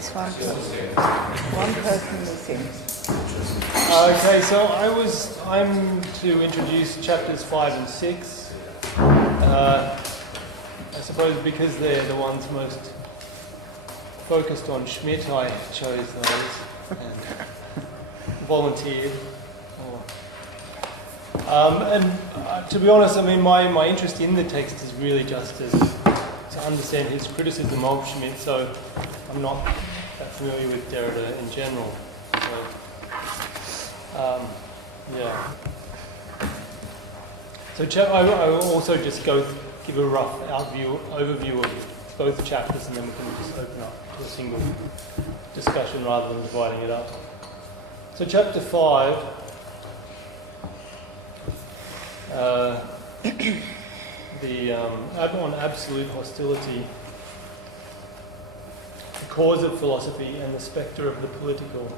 There's one person missing. Okay, so I'm to introduce chapters 5 and 6. I suppose because they're the ones most focused on Schmidt, I chose those and volunteered. To be honest, I mean, my interest in the text is really just to understand his criticism of Schmidt, so I'm not that familiar with Derrida in general. So, yeah. So I will also just give a rough overview of both chapters, and then we can just open up to a single discussion rather than dividing it up. So chapter 5, on absolute hostility, the cause of philosophy and the spectre of the political.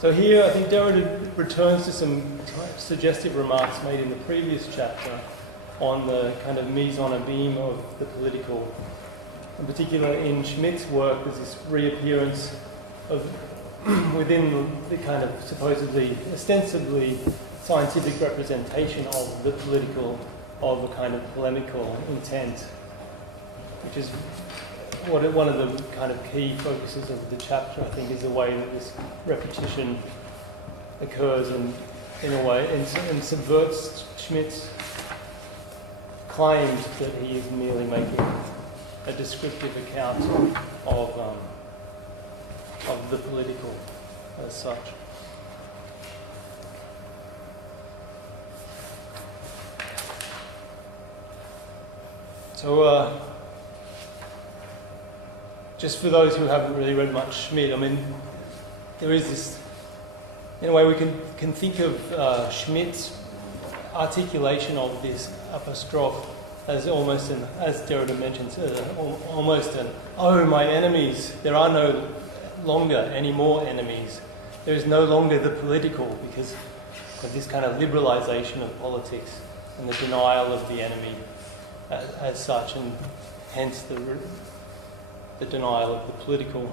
So here I think Derrida returns to some suggestive remarks made in the previous chapter on the kind of mise en abîme of the political. In particular, in Schmidt's work, there's this reappearance of within the kind of supposedly, ostensibly scientific representation of the political, of a kind of polemical intent, which is one of the kind of key focuses of the chapter, I think, is the way that this repetition occurs and in a way and subverts Schmidt's claims that he is merely making a descriptive account of the political as such. So, just for those who haven't really read much Schmidt, I mean, there is this, in a way we can think of Schmidt's articulation of this apostrophe as almost as Derrida mentions, almost an, oh, my enemies, there are no longer any more enemies. There is no longer the political, because of this kind of liberalisation of politics and the denial of the enemy as such, and hence the denial of the political.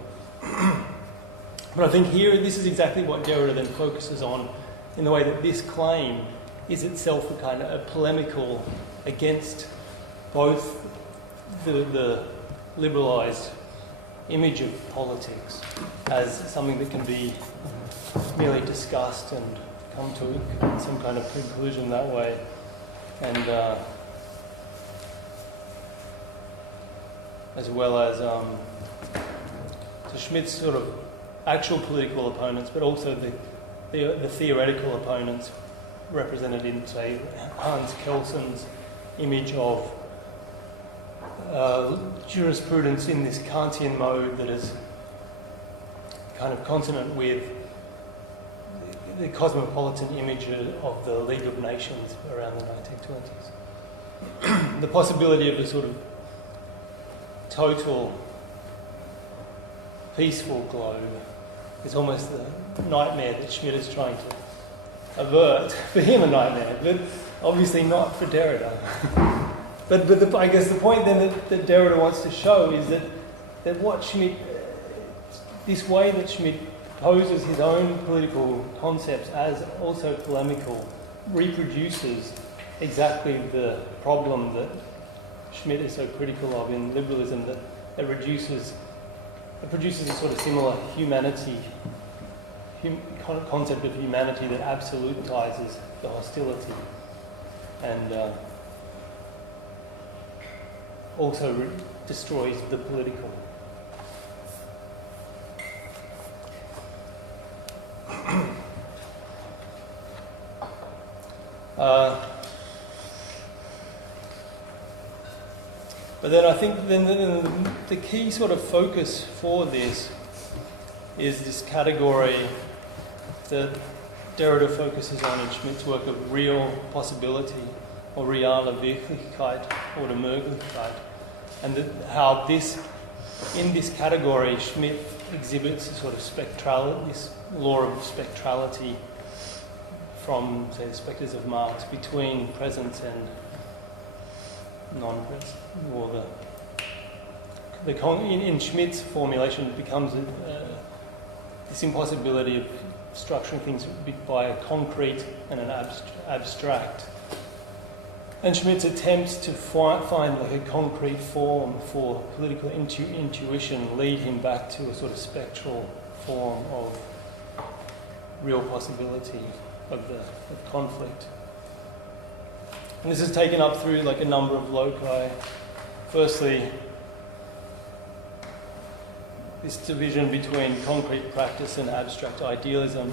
But I think here, this is exactly what Derrida then focuses on, in the way that this claim is itself a kind of a polemical against both the liberalised image of politics as something that can be merely discussed and come to some kind of conclusion that way, and as well as to Schmidt's sort of actual political opponents, but also the theoretical opponents represented in, say, Hans Kelson's image of jurisprudence in this Kantian mode that is kind of consonant with the cosmopolitan image of the League of Nations around the 1920s. The possibility of a sort of total peaceful globe is almost the nightmare that Schmidt is trying to avert. For him, a nightmare, but obviously not for Derrida. But I guess the point then that Derrida wants to show is that what Schmidt, this way that Schmidt poses his own political concepts as also polemical, reproduces exactly the problem that Schmidt is so critical of in liberalism, that it produces a sort of similar humanity, concept of humanity that absolutizes the hostility, and also destroys the political. But then I think the key sort of focus for this is this category that Derrida focuses on in Schmidt's work of real possibility, or reale Wirklichkeit, or the Möglichkeit, and how in this category Schmidt exhibits a sort of spectrality, this law of spectrality from, say, the spectres of Marx, between presence and non-presence, or the in Schmidt's formulation, it becomes this impossibility of structuring things by a concrete and an abstract. And Schmidt's attempts to find like a concrete form for political intuition lead him back to a sort of spectral form of real possibility of conflict. And this is taken up through like a number of loci. Firstly, this division between concrete practice and abstract idealism.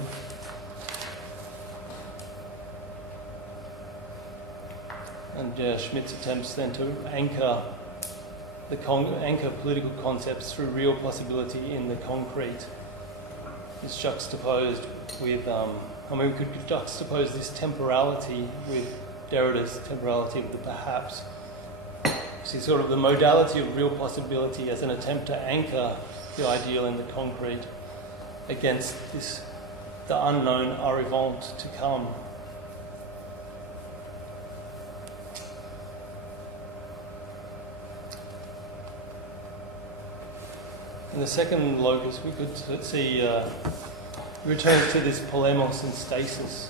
And Schmidt's attempts then to anchor political concepts through real possibility in the concrete is juxtaposed with, we could juxtapose this temporality with Derrida's temporality of the perhaps. See sort of the modality of real possibility as an attempt to anchor the ideal in the concrete against the unknown arrivant to come. In the second locus, we could see returns to this polemos and stasis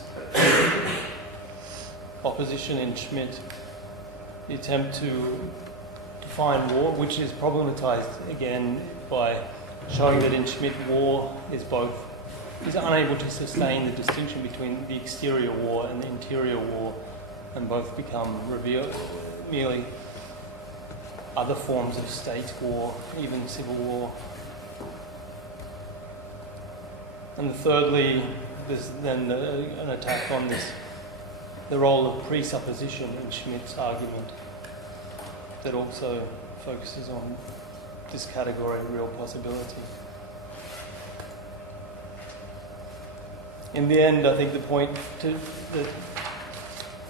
opposition in Schmidt, the attempt to define war, which is problematized again by showing that in Schmidt war is unable to sustain the distinction between the exterior war and the interior war, and both become merely other forms of state war, even civil war. And thirdly, there's then an attack on the role of presupposition in Schmidt's argument that also focuses on this category of real possibility. In the end, I think the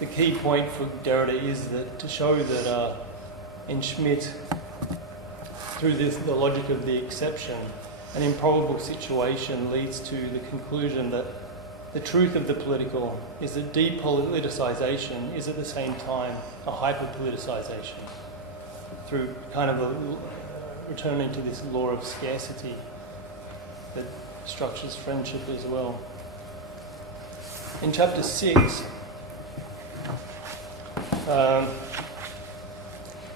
key point for Derrida is that to show that in Schmidt, through the logic of the exception, an improbable situation leads to the conclusion that the truth of the political is that depoliticization is at the same time a hyperpoliticization, through kind of returning to this law of scarcity that structures friendship as well. In chapter 6,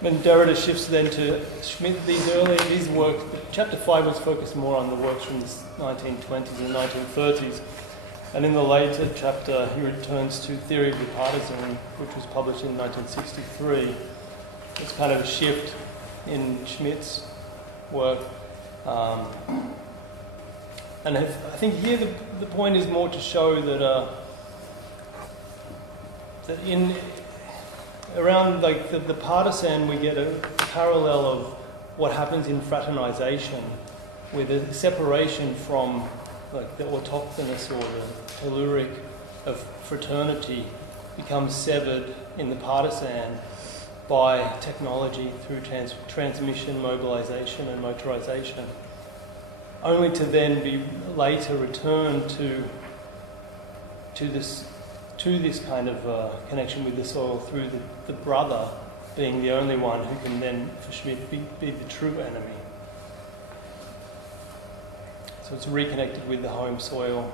when Derrida shifts then to Schmidt, these works, chapter 5 was focused more on the works from the 1920s and 1930s, and in the later chapter he returns to Theory of the Partisan, which was published in 1963. It's kind of a shift in Schmidt's work. And I think here the point is more to show that around like the partisan, we get a parallel of what happens in fraternization, with a separation from like the autochthonous or the telluric of fraternity becomes severed in the partisan by technology through transmission, mobilization, and motorization, only to then be later returned to this kind of connection with the soil through the brother being the only one who can then, for Schmidt, be the true enemy. So it's reconnected with the home soil.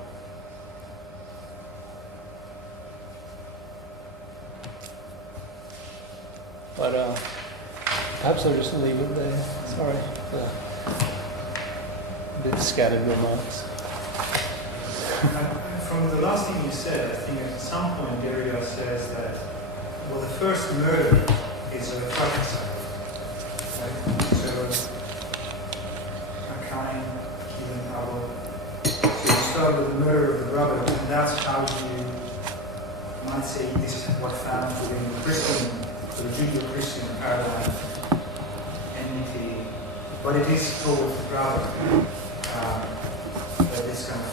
But perhaps I'll just leave it there. Sorry for a bit scattered remarks. From the last thing you said, I think at some point Derrida says that, well, the first murder is a fratricide, right? So, McKeane, so you start with the murder of the brother, and that's how you might say this is what found within the Christian, the Judeo-Christian paradigm, enmity, but it is towards the brother that this kind of.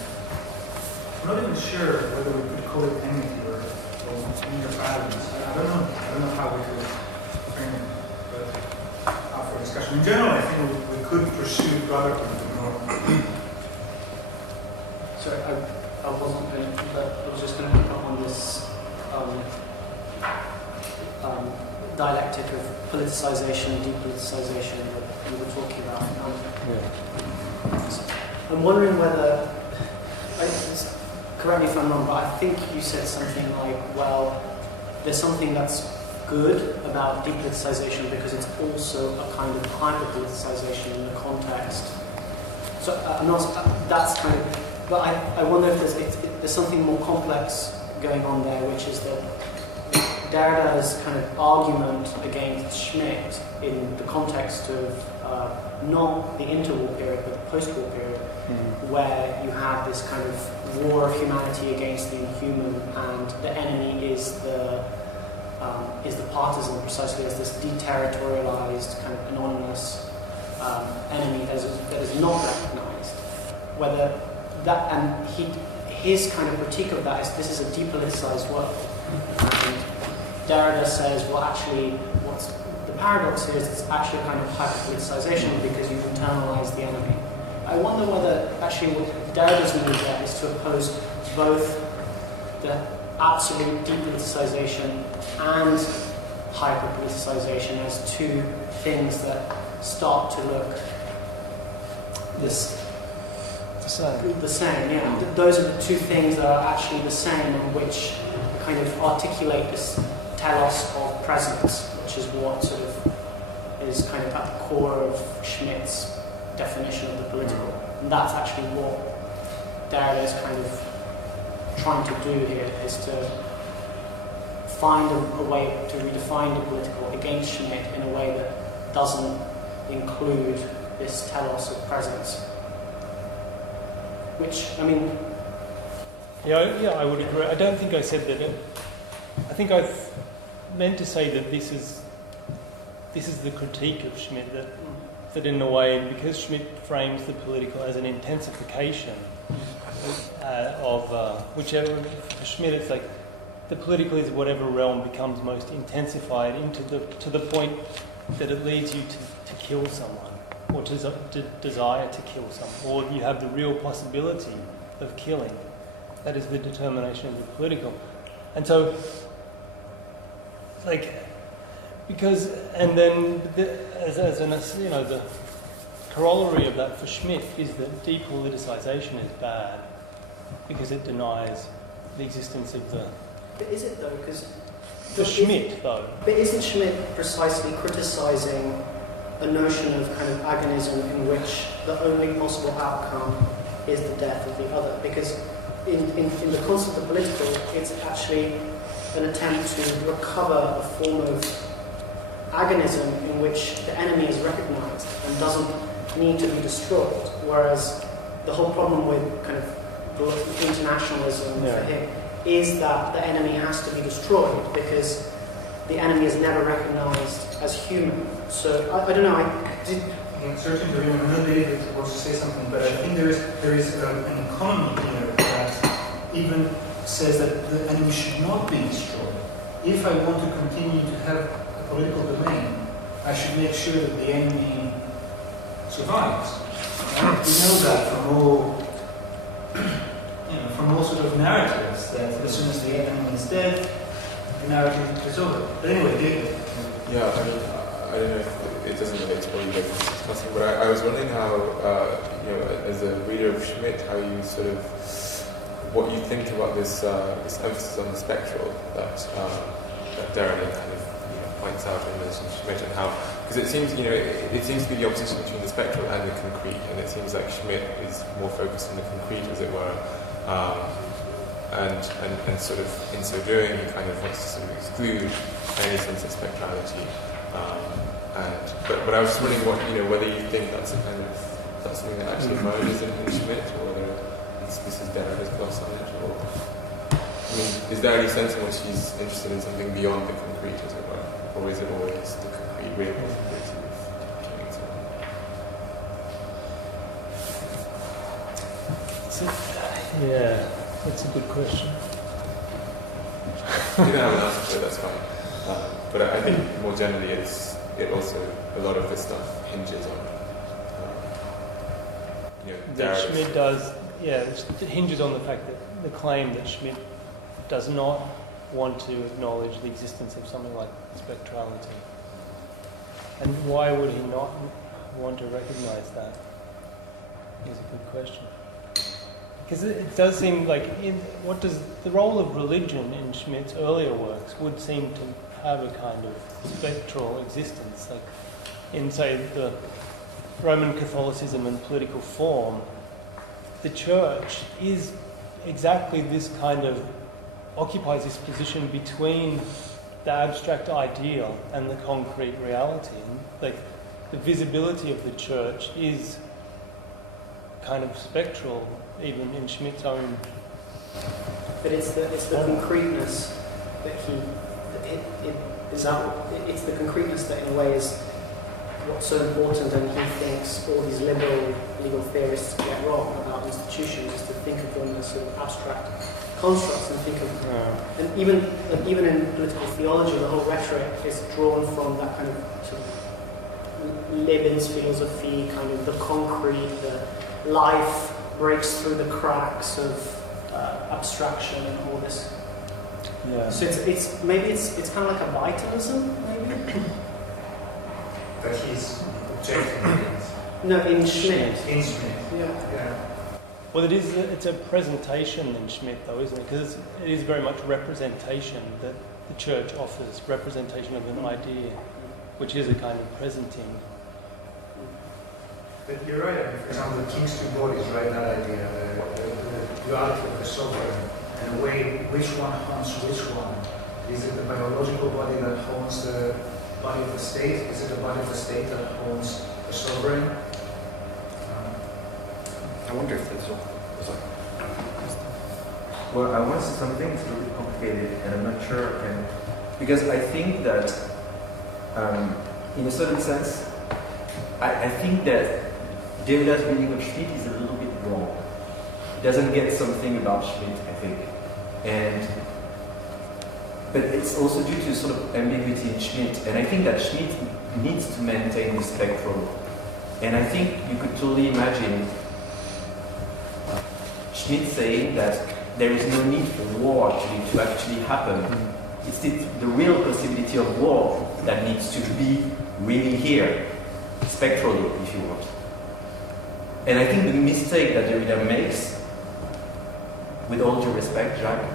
I'm not even sure whether we could call it enmity or inner violence. I don't know how we could frame it, but after discussion. In general, I think we could pursue brotherhood more. Sorry, I wasn't going to, but I was just going to pick up on this dialectic of politicization, depoliticization that you were talking about. Yeah. I'm wondering whether, correct me if I'm wrong, but I think you said something like, well, there's something that's good about depoliticization because it's also a kind of hyper-politicization in the context. So I'm not, that's kind of, but I wonder if there's something more complex going on there, which is that Derrida's kind of argument against Schmitt in the context of not the interwar period, but the post-war period, where you have this kind of war of humanity against the inhuman, and the enemy is the partisan, precisely as this deterritorialized, kind of anonymous enemy that is not recognized. Whether that, and his kind of critique of that is this is a depoliticized world. And Derrida says, well, actually, what's the paradox here is it's actually a kind of hyper-politicization because you've internalized the enemy. I wonder whether actually what Derrida's move there is to oppose both the absolute depoliticization and hyper-politicization as two things that start to look the same, yeah. Those are the two things that are actually the same and which kind of articulate this telos of presence, which is what sort of is kind of at the core of Schmidt's definition of the political. And that's actually what Derrida is kind of trying to do here, is to find a way to redefine the political against Schmitt in a way that doesn't include this telos of presence. Which, I mean... Yeah, I would agree. I don't think I said that. I think I meant to say that this is the critique of Schmitt, that in a way, because Schmitt frames the political as an intensification of whichever, for Schmitt it's like the political is whatever realm becomes most intensified to the point that it leads you to kill someone, or to desire to kill someone, or you have the real possibility of killing. That is the determination of the political. And so, because, and then the corollary of that for Schmitt is that depoliticization is bad because it denies the existence of the... But is it though? Because for Schmitt, though. But isn't Schmitt precisely criticizing a notion of kind of agonism in which the only possible outcome is the death of the other? Because in the concept of political, it's actually an attempt to recover a form of agonism in which the enemy is recognized and doesn't need to be destroyed. Whereas the whole problem with kind of internationalism for him is that the enemy has to be destroyed because the enemy is never recognized as human. So I don't know. Certainly, I know David wants to say something, but I think there is an economy here that even says that the enemy should not be destroyed. If I want to continue to have a political domain, I should make sure that the enemy survives. Right? We know that from all sort of narratives that as soon as the enemy is dead, the narrative is over. But anyway, David. Yeah, I mean, I don't know if it doesn't relate to what you guys were discussing, but I was wondering how, as a reader of Schmitt, how you sort of, what you think about this emphasis on the spectral that Derrida kind of points out in relation to Schmitt, and how, because it seems it seems to be the opposition between the spectral and the concrete, and it seems like Schmitt is more focused on the concrete, as it were, and sort of in so doing he kind of wants to sort of exclude any sense of spectrality. But I was just wondering whether you think that's something that actually emerges in Schmitt, or whether this is Derrida's gloss on it, or I mean, is there any sense in which he's interested in something beyond the concrete, as it were, or is it always the concrete real possibility of killing someone? Yeah, that's a good question. You don't have an answer to it, that's fine. But I think more generally, it also, a lot of this stuff hinges on, that Schmitt does, it hinges on the fact that the claim that Schmitt does not want to acknowledge the existence of something like spectrality. And why would he not want to recognise that? Is a good question. Because it does seem like, what does the role of religion in Schmidt's earlier works would seem to have a kind of spectral existence, like in, say, the Roman Catholicism and political form. The church is exactly this kind of, occupies this position between the abstract ideal and the concrete reality. And, like, the visibility of the church is kind of spectral, even in Schmidt's own. But it's the concreteness that it's the concreteness that in a way is what's so important, and he thinks all these liberal legal theorists get wrong about institutions, is to think of them as sort of abstract constructs, and think of and even in political theology, the whole rhetoric is drawn from that kind of sort of Lebensphilosophie, kind of the concrete, the life breaks through the cracks of abstraction and all this. Yeah. So it's kind of like a vitalism, maybe. That he's objecting against. No, in Schmidt. In Schmidt. Yeah. Well, it's a presentation in Schmidt, though, isn't it? Because it is very much representation that the church offers, representation of an idea, which is a kind of presenting. But you're right. I mean, for example, the Kingston bodies, right? That idea, the duality of the sovereign, and the way which one haunts which one. Is it the biological body that haunts the body of the state? Is it the body of the state that haunts the sovereign? I wonder if that's all. Well, I want to say something that's a little bit complicated, and I'm not sure I can. Because I think that, in a certain sense, I think that Derrida's reading of Schmidt is a little bit wrong. He doesn't get something about Schmidt, I think. But it's also due to sort of ambiguity in Schmidt, and I think that Schmidt needs to maintain the spectrum. And I think you could totally imagine Schmidt saying that there is no need for war to actually happen. It's the real possibility of war that needs to be really here, spectrally, if you want. And I think the mistake that Derrida makes, with all due respect, Jacques,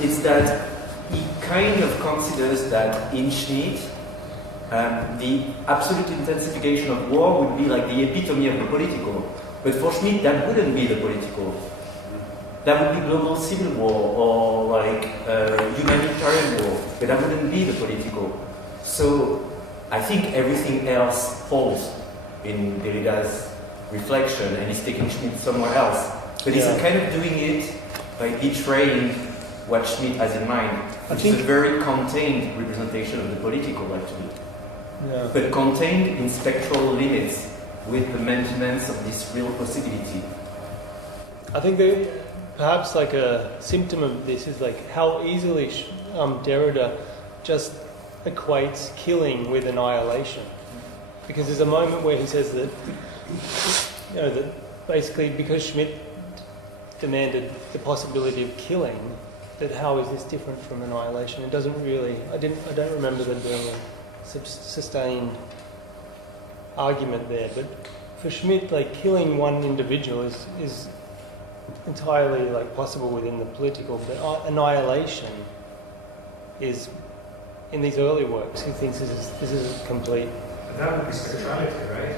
is that he kind of considers that in Schmidt, the absolute intensification of war would be like the epitome of the political. But for Schmidt, that wouldn't be the political. That would be global civil war or like humanitarian war, but that wouldn't be the political. So I think everything else falls in Derrida's reflection, and he's taking Schmidt somewhere else. But he's kind of doing it by betraying what Schmidt has in mind, which is a very contained representation of the political, actually. Yeah. But contained in spectral limits with the maintenance of this real possibility. I think that perhaps like a symptom of this is like how easily Derrida just equates killing with annihilation. Because there's a moment where he says that, that basically because Schmidt demanded the possibility of killing, that how is this different from annihilation? It doesn't really. I don't remember there being a sustained argument there. But for Schmidt, like killing one individual is entirely like possible within the political, but annihilation is in these early works. He thinks this is complete. And that would be spirituality, right?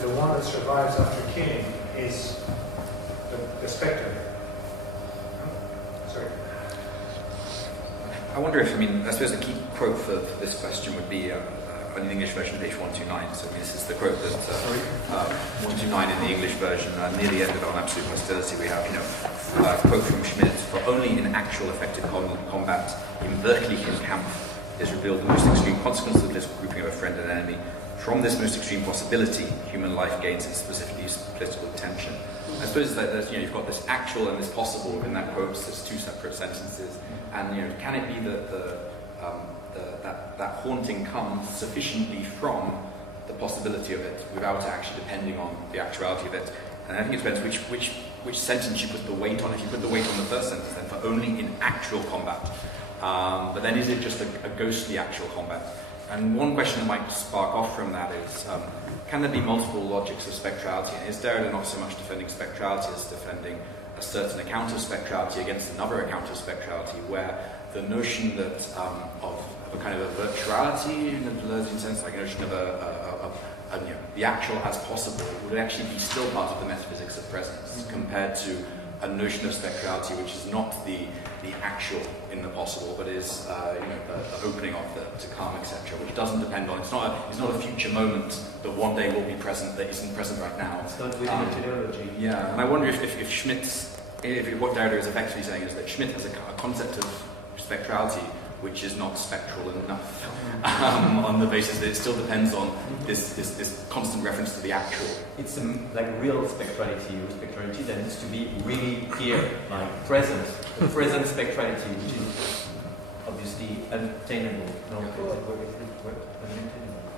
The one that survives after killing is the spectre. Sorry. I wonder if, I suppose the key quote for this question would be on the English version, page 129. So this is the quote that 129 in the English version, nearly ended on absolute hostility. We have, a quote from Schmidt: "For only in actual effective combat, in wirklichen Kampf, is revealed the most extreme consequence of the political grouping of a friend and enemy. From this most extreme possibility, human life gains its specific use of political tension." I suppose that you've got this actual and this possible within that quote. There's two separate sentences, and can it be that that haunting comes sufficiently from the possibility of it without actually depending on the actuality of it? And I think it depends which sentence you put the weight on. If you put the weight on the first sentence, then for only in actual combat. But then is it just a ghostly actual combat? And one question that might spark off from that is, can there be multiple logics of spectrality? And is Derrida not so much defending spectrality as defending a certain account of spectrality against another account of spectrality, where the notion that of a kind of a virtuality in the Deleuzean sense, like a notion of the actual as possible, would actually be still part of the metaphysics of presence, compared to a notion of spectrality which is not the actual in the possible, but is the opening of the to come, etc., which doesn't depend on, it's not a future moment that one day will be present that isn't present right now. It's not within a teleology. Yeah, and I wonder if Schmidt's, what Derrida is effectively saying is that Schmidt has a concept of spectrality which is not spectral enough, on the basis that it still depends on this constant reference to the actual. It's like real spectrality, or spectrality that needs to be really here, like present spectrality, which is obviously unattainable.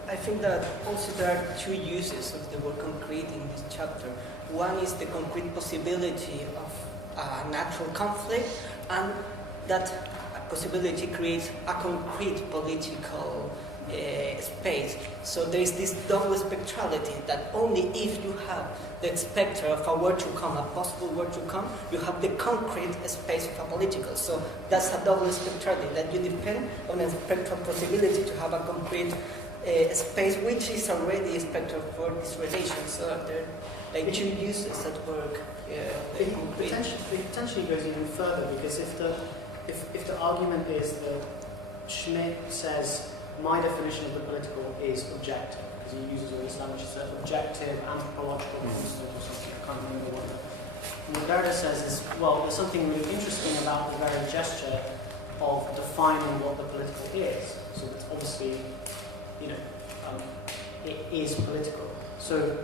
I think that also there are two uses of the word concrete in this chapter. One is the concrete possibility of natural conflict, and that possibility creates a concrete political space. So there is this double spectrality that only if you have the spectre of a word to come, a possible word to come, you have the concrete space of a political. So that's a double spectrality, that you depend on a spectral possibility to have a concrete space, which is already a spectrum for this relation. So there are like two uses at work. It potentially goes even further, because if the argument is that Schmidt says my definition of the political is objective, because he uses all this language, it's objective, anthropological, constant or something, I can't remember what. And what Derrida says is, well, there's something really interesting about the very gesture of defining what the political is. So it's obviously, it is political. So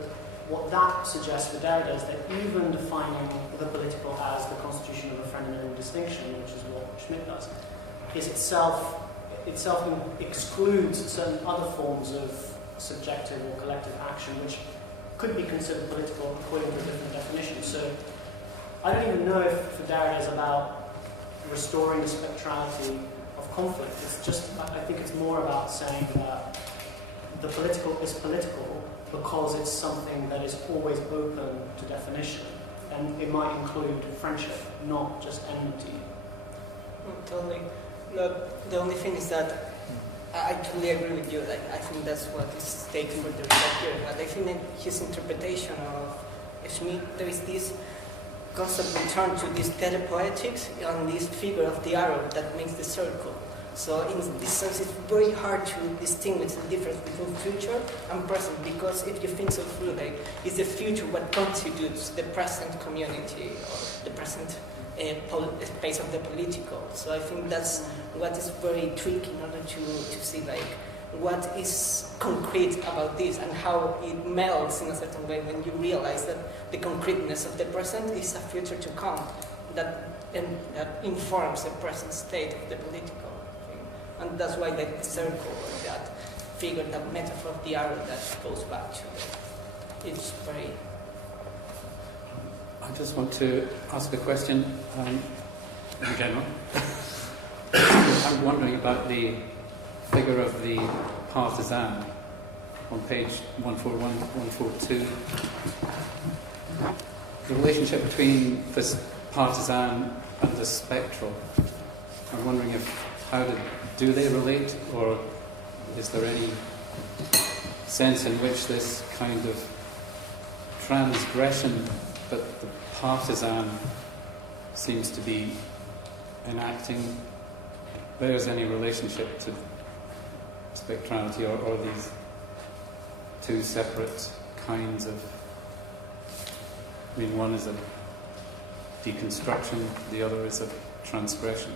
what that suggests for Derrida is that even defining the political as the constitution of a fundamental distinction, which is what Schmidt does, is itself excludes certain other forms of subjective or collective action which could be considered political according to a different definition. So I don't even know if for Derrida is about restoring the spectrality of conflict. It's just, I think it's more about saying that the political is political because it's something that is always open to definition. And it might include friendship, not just enmity. Totally. Look, the only thing is that I totally agree with you. Like, I think that's what is taken for Derrida here. But I think that his interpretation of Schmidt, there is this constant return to this telepoetics and this figure of the arrow that makes the circle. So in this sense, it's very hard to distinguish the difference between future and present, because if you think so through, like, is the future what constitutes the present community or the present space of the political. So I think that's what is very tricky in order to see, like, what is concrete about this and how it melts in a certain way when you realize that the concreteness of the present is a future to come that informs the present state of the political. And that's why that circle, or that figure, that metaphor of the arrow that goes back to it's very... I just want to ask a question in general. I'm wondering about the figure of the partisan on page 141, 142. The relationship between this partisan and the spectral. I'm wondering do they relate, or is there any sense in which this kind of transgression that the partisan seems to be enacting bears any relationship to spectrality, or these two separate kinds of... I mean, one is a deconstruction, the other is a transgression.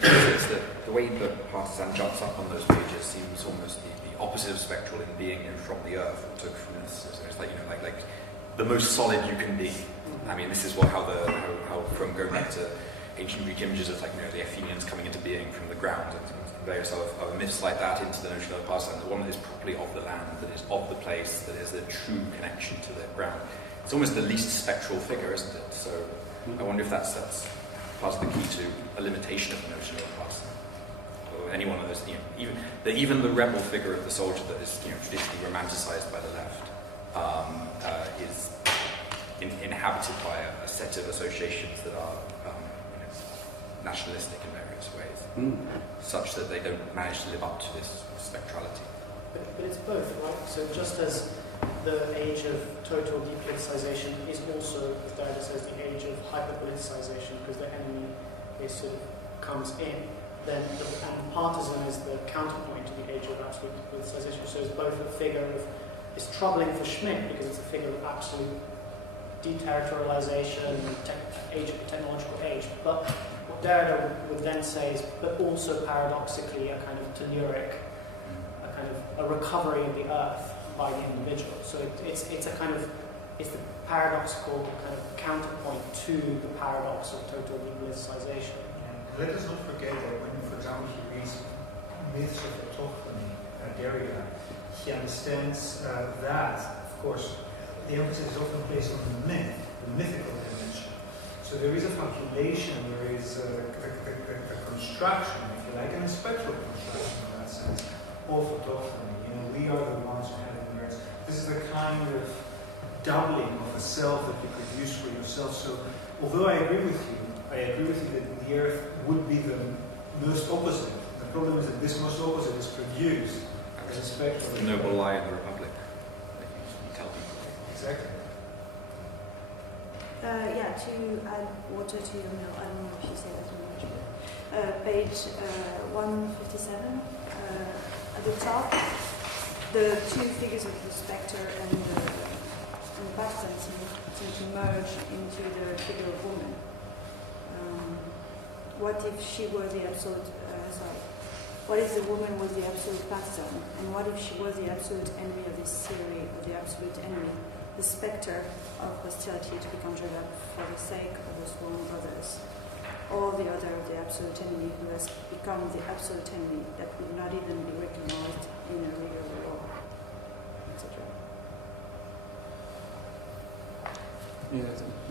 It's the way that partisan jumps up on those pages seems almost the opposite of spectral in being from the earth, or took from this. So it's like, like the most solid you can be. I mean, this is how from going back to ancient Greek images of, like, the Athenians coming into being from the ground, and various other myths like that, into the notion of the partisan, the one that is properly of the land, that is of the place, that is a true connection to the ground. It's almost the least spectral figure, isn't it? So I wonder if that's part of the key to a limitation of the notion of partisan. any one of those, even the rebel figure of the soldier that is traditionally romanticized by the left is inhabited by a set of associations that are nationalistic in various ways, such that they don't manage to live up to this spectrality. But it's both, right? So just as the age of total depoliticization is also, as Derrida says, the age of hyperpoliticization, because the enemy is sort of comes in, then and partisan is the counterpoint to the age of absolute depoliticization. So it's both a figure of, it's troubling for Schmidt because it's a figure of absolute deterritorialization, age of technological age. But what Derrida would then say is, but also paradoxically a kind of telluric, a kind of a recovery of the earth by the individual. So it's a kind of, it's the paradoxical kind of counterpoint to the paradox of total depoliticization. Let us not forget that when, for example, he reads myths of autochthony, Derrida, he understands that, of course, the emphasis is often placed on the myth, the mythical dimension. So there is a calculation, there is a construction, if you like, and a spectral construction in that sense, of autochthony. We are the ones who have the merits. This is the kind of doubling of a self that you produce for yourself. So, although I agree with you that the earth would be the most opposite. The problem is that this most opposite is produced as a spectrum. The noble lie in the Republic. You tell people. Exactly. To add water to your mill, I don't know if you say that in English, but page 157, at the top, the two figures of the spectre and the Parsons seem to merge into the figure of woman. What if she were the absolute, what if the woman was the absolute partisan? And what if she was the absolute enemy of this theory, or the absolute enemy, the spectre of hostility to be conjured up for the sake of the sworn brothers? Or the other, the absolute enemy, who has become the absolute enemy that would not even be recognized in a real war, etc.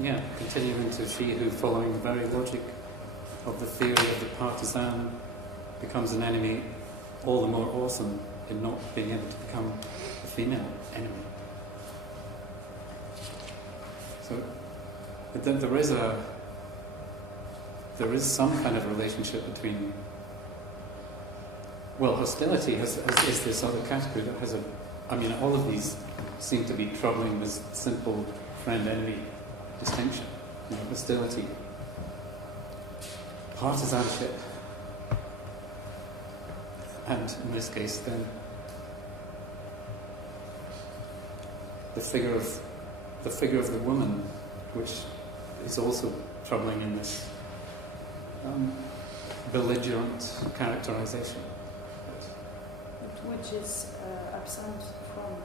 Yeah, continuing to she who, following the very logic of the theory of the partisan, becomes an enemy all the more awesome in not being able to become a female enemy. So there is some kind of relationship between, hostility is this other category that has all of these seem to be troubling this simple friend-enemy distinction. Hostility, partisanship, and in this case then the figure of the woman, which is also troubling in this belligerent characterization, which is absent from,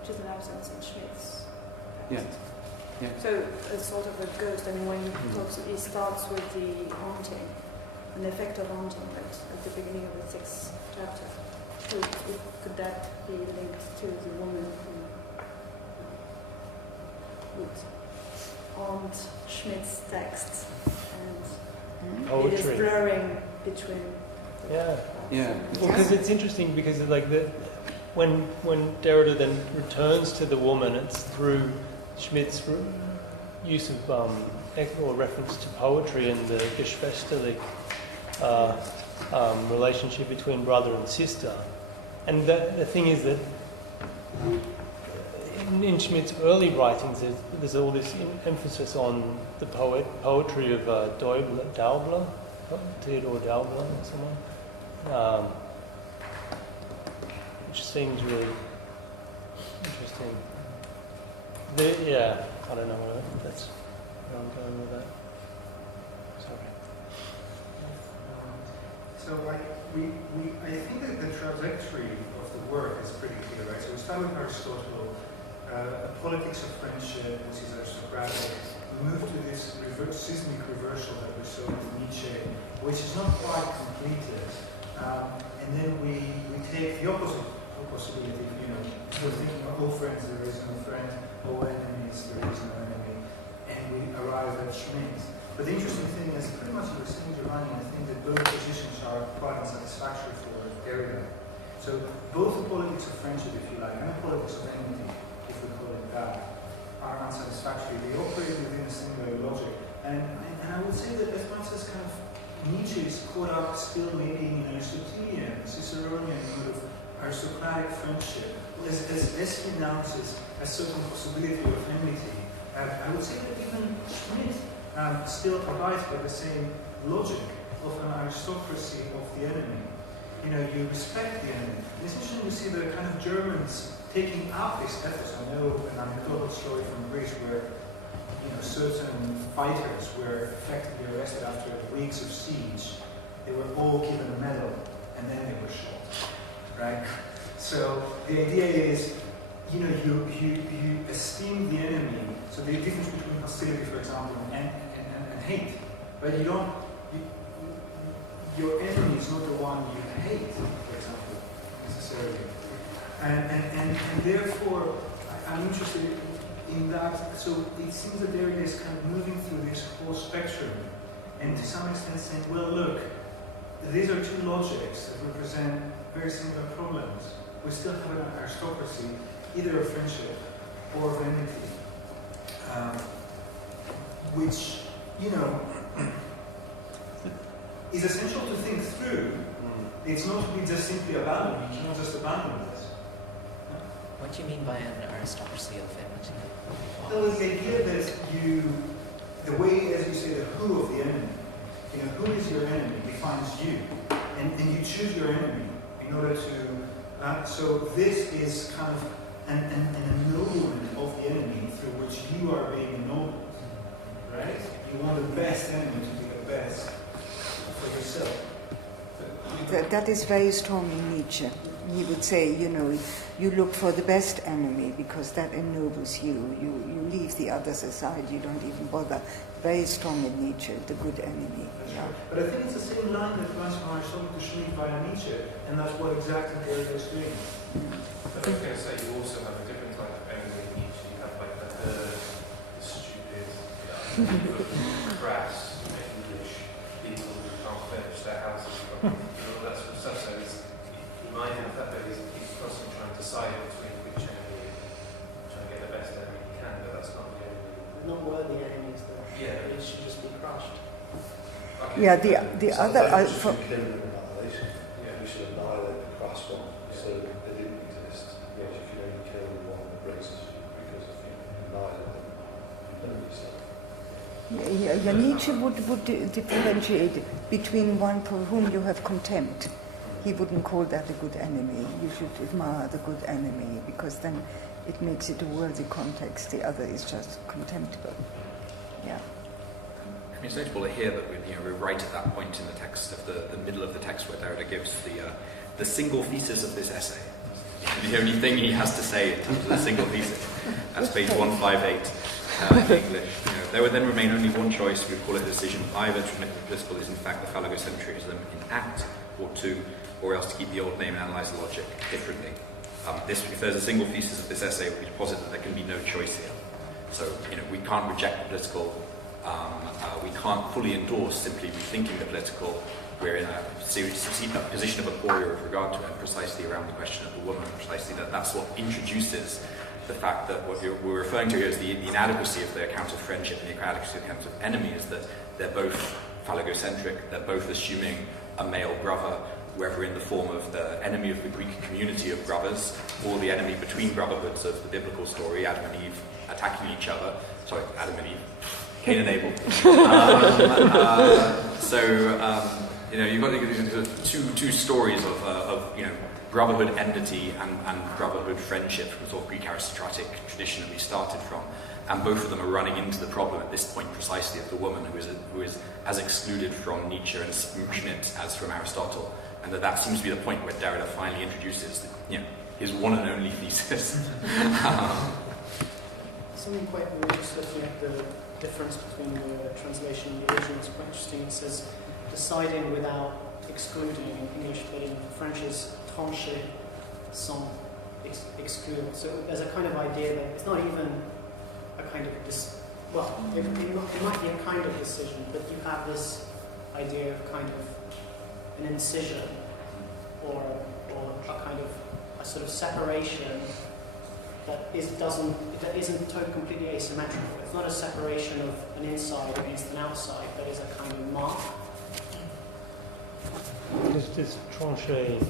which is an absence in Schmidt's. Yeah. So a sort of a ghost. When he starts with the haunting, and the effect of haunting, right, at the beginning of the 6th chapter. So could that be linked to the woman who would haunt Schmidt's texts, and it is blurring between. Yeah. Yeah. Well, because it's interesting because when Derrida then returns to the woman, it's through Schmidt's use of or reference to poetry and the geschwisterlich relationship between brother and sister. And the thing is that in Schmidt's early writings, there's all this emphasis on the poetry of Daubler, Theodor Daubler, or someone, which seems really interesting. I don't know whether that's where I'm going with that. Sorry. So I think that the trajectory of the work is pretty clear, right? So we start with Aristotle, politics of friendship, which is aristocratic. We move to this seismic reversal that we saw with Nietzsche, which is not quite completed. And then we take the opposite possibility, we're thinking of all friends, there is no friend, all enemies, there is no enemy. And we arrive at Schmidt. But the interesting thing is, pretty much you were saying, Giovanni, I think that both positions are quite unsatisfactory for Derrida. So both the politics of friendship, if you like, and the politics of enmity, if we call it that, are unsatisfactory. They operate within a similar logic. And I would say that as much as kind of Nietzsche is caught up still maybe in Aristotelian, Ciceronian mode of aristocratic friendship, as he announces a certain possibility of enmity, I would say that even Schmidt still abides by the same logic of an aristocracy of the enemy. You know, you respect the enemy. And it's interesting to see the kind of Germans taking up this ethos. I know an anecdotal story from Greece where certain fighters were effectively arrested after weeks of siege. They were all given a medal and then they were shot. Right? So the idea is, you esteem the enemy. So the difference between hostility, for example, and hate. But your enemy is not the one you hate, for example, necessarily. And therefore, I'm interested in that. So it seems that Derrida is kind of moving through this whole spectrum, and to some extent saying, well, look, these are two logics that represent very similar problems. We still have an aristocracy, either of friendship or of enmity, which, is essential to think through. It's not to be just simply abandoned. You cannot just abandon this. What do you mean by an aristocracy of enmity? Well, the idea that the way, as you say, the who of the enemy, who is your enemy defines you, and you choose your enemy in order to. So this is kind of an ennoblement of the enemy through which you are being ennobled, right? You want the best enemy to be the best for yourself. That is very strong in Nietzsche. He would say, you look for the best enemy because that ennobles you. You leave the others aside. You don't even bother. Very strong in Nietzsche, the good enemy. That's right. But I think it's the same line that runs from Aristotle to Schmidt via Nietzsche, and that's what exactly Derrida is doing. But I was going to say, you also have a different type of enemy in Nietzsche. You have like the herd, the stupid, crass, English people who can't finish their houses, all that sort of stuff. So it's reminding of that, but he's constantly trying to decide between which enemy, trying to get the best enemy he can, but that's not the enemy. Not worthy enemies, though. Yeah. It should just be crushed. Okay. Yeah, the other. We should annihilate the crass one so that they didn't exist. Because if you only kill the one that raises you, because if you annihilate them, you know yourself. Yeah, Nietzsche would differentiate between one for whom you have contempt. He wouldn't call that a good enemy. You should admire the good enemy because then it makes it a worthy context. The other is just contemptible. Yeah. I mean, it's notable here that we're right at that point in the text of the middle of the text where Derrida gives the single thesis of this essay. The only thing he has to say in terms of the single thesis. That's page 158 in English. There would then remain only one choice. We call it a decision: either to admit the principle is in fact the phallogocentrism in act, or two, or else to keep the old name and analyse the logic differently. If there's a single thesis of this essay, we posit that there can be no choice here. So, we can't reject the political, we can't fully endorse simply rethinking the political. We're in a position of aporia with regard to it, precisely around the question of the woman, precisely that's what introduces the fact that what we're referring to here is the inadequacy of the account of friendship and the inadequacy of the account of enemy is that they're both phallogocentric, they're both assuming a male brother, whether in the form of the enemy of the Greek community of brothers, or the enemy between brotherhoods of the biblical story, Adam and Eve attacking each other. Sorry, Adam and Eve, Cain and Abel. You've got two stories of brotherhood enmity and brotherhood friendship from the sort of Greek aristocratic tradition that we started from. And both of them are running into the problem at this point precisely of the woman who is as excluded from Nietzsche and Schmidt as from Aristotle. And that seems to be the point where Derrida finally introduces his one and only thesis. Something quite weird, just looking at the difference between the translation and the original is quite interesting. It says, deciding without excluding in English, but in French is trancher sans exclure. So there's a kind of idea that it's not even a kind of well, it might be a kind of decision, but you have this idea of kind of an incision or a kind of a sort of separation that isn't completely asymmetrical. It's not a separation of an inside against an outside, but is a kind of mark. This tranché,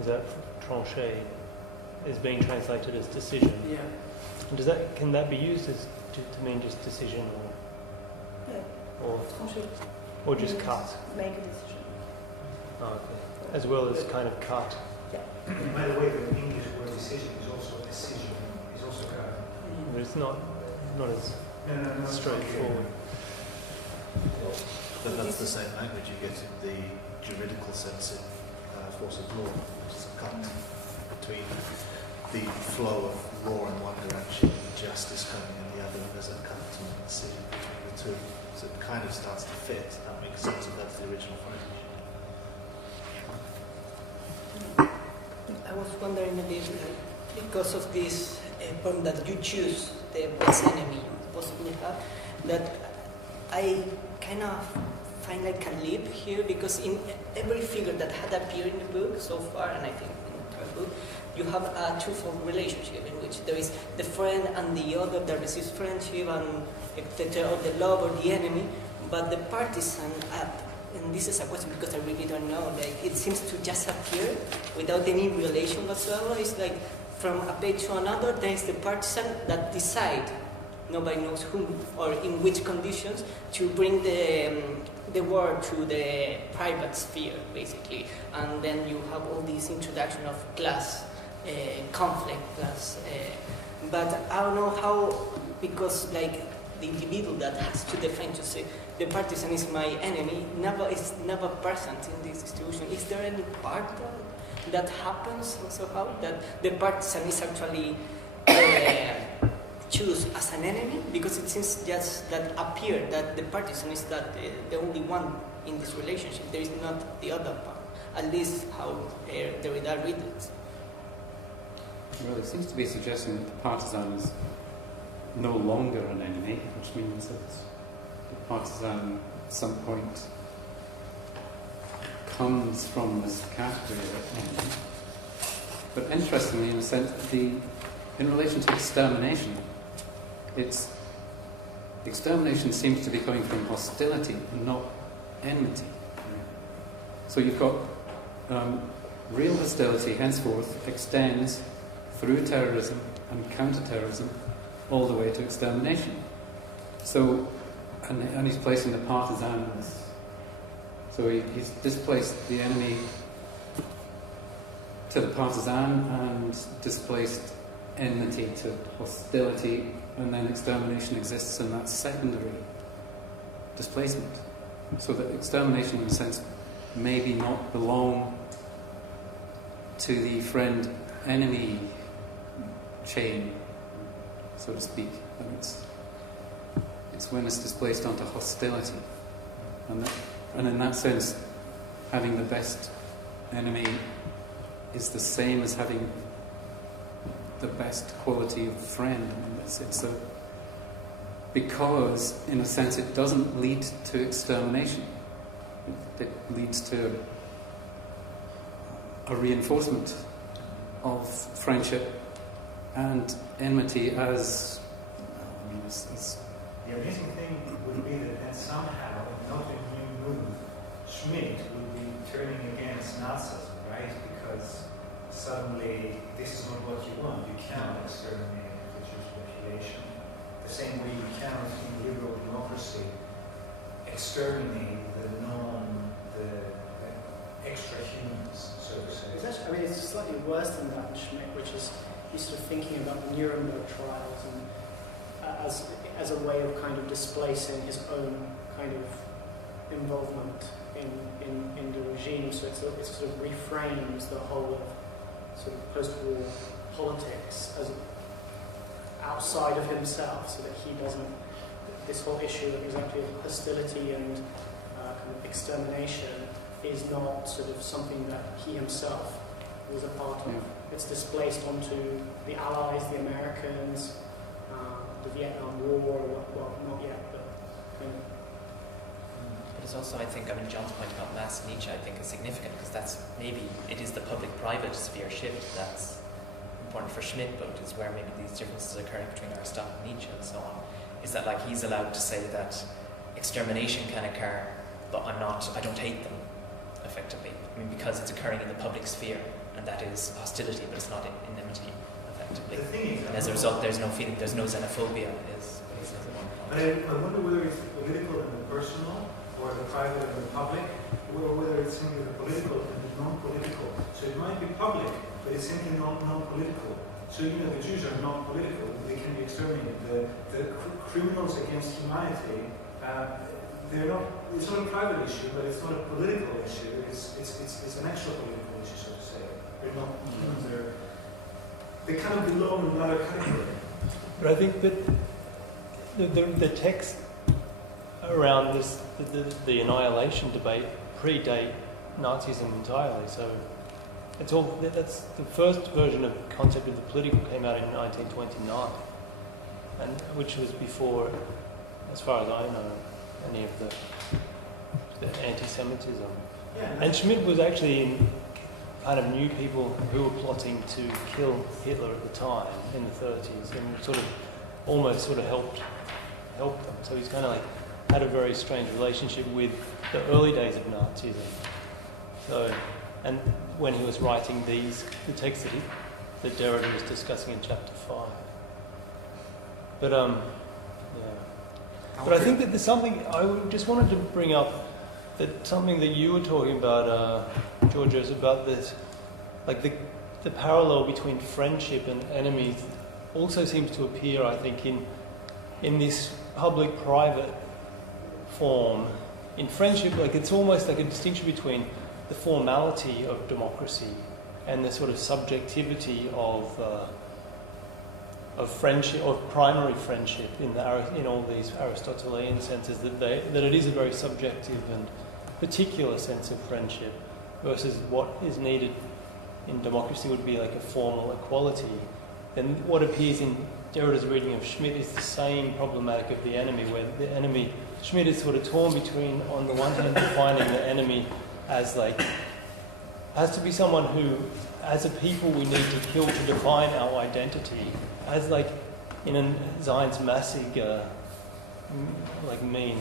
is that tranché is being translated as decision? Yeah. And can that be used as to mean just decision or just cut? Make a decision. Oh, okay. As well as kind of cut. By the way, the English word decision is also a decision. It's also kind of. But it's not as No, straightforward. But that's the same language you get in the juridical sense in force of law, which is a cut between the flow of law in one direction and justice coming in the other, and there's a cut between the two. So it kind of starts to fit. That makes sense if that's the original phrase. I was wondering a bit, because of this point that you choose the best enemy you possibly have, that I kind of find like a leap here, because in every figure that had appeared in the book so far, and I think in the third book, you have a twofold relationship in which there is the friend and the other that receives friendship and etc., or the love or the enemy, but the partisan, and this is a question because I really don't know, like it seems to just appear without any relation whatsoever. It's like from a page to another, there is the partisan that decide, nobody knows whom or in which conditions, to bring the war to the private sphere, basically. And then you have all this introduction of class conflict, but I don't know how, because like the individual that has to defend, to say the partisan is my enemy, is never present in this distribution. Is there any part that happens somehow that the partisan is actually choose as an enemy? Because it seems just that appear that the partisan is that the only one in this relationship. There is not the other part. At least how Derrida reads it. Well, it seems to be suggesting that the partisan is no longer an enemy, which means that the partisan at some point comes from this category of enemy. But interestingly, in a sense, in relation to extermination, extermination seems to be coming from hostility and not enmity. So you've got real hostility henceforth extends through terrorism and counter-terrorism all the way to extermination. So, and he's placing the partisans. So he's displaced the enemy to the partisan and displaced enmity to hostility, and then extermination exists in that secondary displacement. So that extermination, in a sense, maybe not belong to the friend-enemy chain, so to speak. And it's when it's displaced onto hostility. And in that sense, having the best enemy is the same as having the best quality of friend. Because, in a sense, it doesn't lead to extermination. It leads to a reinforcement of friendship and enmity as... The amazing thing would be that then somehow, not a new move, Schmidt would be turning against Nazis, right? Because suddenly this is not what you want. You cannot exterminate the Jewish population. The same way you cannot, in liberal democracy, exterminate the extra humans, so to say. It's actually, it's slightly worse than that in Schmidt, which is he's sort of thinking about the Nuremberg trials and as a way of kind of displacing his own kind of involvement in the regime. So it sort of reframes the whole of sort of post-war politics as outside of himself, so that he doesn't, this whole issue of exactly hostility and kind of extermination is not sort of something that he himself was a part of. It's displaced onto the Allies, the Americans, the Vietnam War, well, not yet there's also, I think, John's point about mass Nietzsche, I think, is significant because that's maybe it is the public-private sphere shift that's important for Schmidt, but is where maybe these differences are occurring between Aristotle and Nietzsche and so on. Is that like he's allowed to say that extermination can occur, but I don't hate them, effectively. Because it's occurring in the public sphere, and that is hostility, but it's not enmity, effectively. The thing is, and as a result, there's no feeling, there's no xenophobia, is what he says at one point. I wonder whether it's political and the personal, or the private and the public, or whether it's simply the political and the non-political. So it might be public, but it's simply non-political. So, the Jews are not political, they can be exterminated. The criminals against humanity, they're not, it's not a private issue, but it's not a political issue, it's an extra political issue, so to say. They're not humans, they kind of belong in another category. But I think that the text around this, the annihilation debate predate Nazism entirely, so that's the first version of the concept of the political came out in 1929, and which was before, as far as I know, any of the anti-Semitism. Yeah, and Schmidt was actually kind of knew people who were plotting to kill Hitler at the time in the 30s, and almost helped them. So he's kind of like had a very strange relationship with the early days of Nazism. So, and when he was writing the text that Derrida was discussing in chapter 5. But yeah. But I think that there's something I just wanted to bring up, that something that you were talking about, Georgios, about this, like the parallel between friendship and enemies, also seems to appear, I think, in this public-private form. In friendship, like it's almost like a distinction between the formality of democracy and the sort of subjectivity of friendship, of primary friendship in all these Aristotelian senses, that it is a very subjective and particular sense of friendship, versus what is needed in democracy would be like a formal equality. And what appears in Derrida's reading of Schmidt is the same problematic of the enemy, where the enemy, Schmidt is sort of torn between, on the one hand, defining the enemy as has to be someone who, as a people, we need to kill to define our identity, as like in a Seinsmassig means,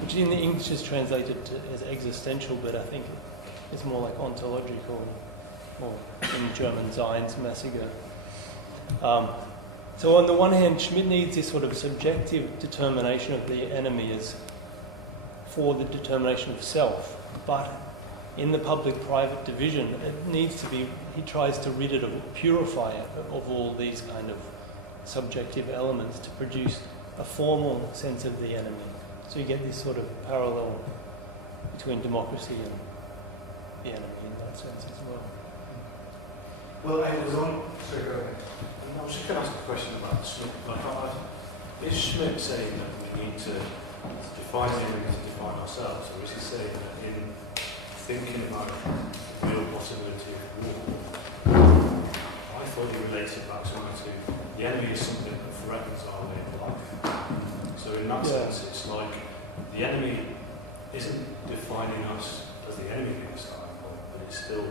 which in the English is translated as existential, but I think it's more like ontological, or in German Seinsmassiger. So on the one hand, Schmidt needs this sort of subjective determination of the enemy as for the determination of self, but in the public-private division, it needs to be, he tries to rid it of, purify it of all these kind of subjective elements to produce a formal sense of the enemy. So you get this sort of parallel between democracy and the enemy in that sense as well. Well, I was on... Sorry, go ahead. I was just going to ask a question about Schmidt. Is Schmidt saying that we need to define the enemy to define ourselves, or is he saying that in thinking about the real possibility of war, I thought he related back to the enemy is something that threatens our way of life. So in that sense, it's like the enemy isn't defining us as the enemy being starting point, but it's still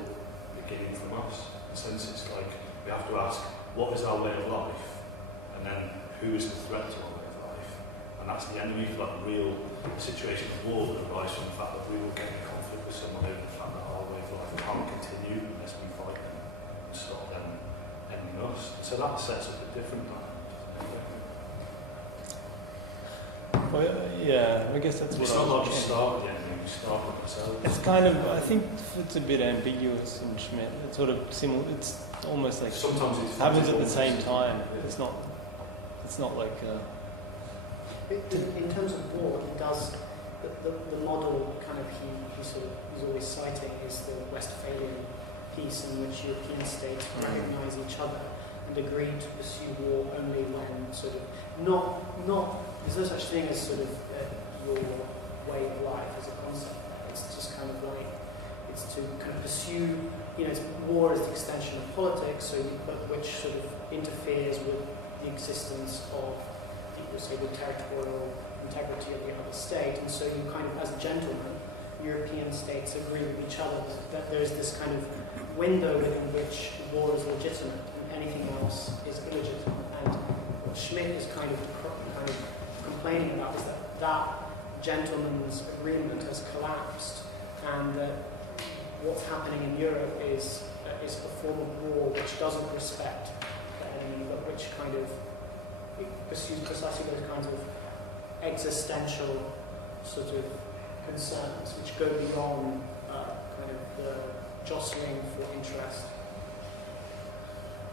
beginning from us. In a sense, it's like we have to ask, what is our way of life? And then, who is the threat to our way of life? And that's the enemy for that real situation of war that arises from the fact that we will get in conflict with someone over the fact that our way of life can't continue unless we fight them and stop them ending us. So that sets up a different dynamic. Well, yeah, I guess that's it's what not like we start with the enemy, we start with ourselves. It's kind of, I think it's a bit ambiguous in Schmidt. It's sort of similar, it's almost like sometimes it happens at the same time. Yeah. It's not like... In terms of war, he does, the model kind of he's always citing is the Westphalian peace in which European states recognise each other and agree to pursue war only when sort of there's no such thing as sort of your way of life as a concept. It's just kind of like, it's to kind of pursue, war is the extension of politics, but which sort of interferes with the existence of the say, the territorial integrity of the other state. And so you kind of, as a gentleman, European states agree with each other that there's this kind of window within which war is legitimate and anything else is illegitimate. And what Schmidt is kind of complaining about is that that gentleman's agreement has collapsed, and that what's happening in Europe is a form of war which doesn't respect the enemy, but which kind of pursues precisely those kinds of existential sort of concerns which go beyond kind of the jostling for interest.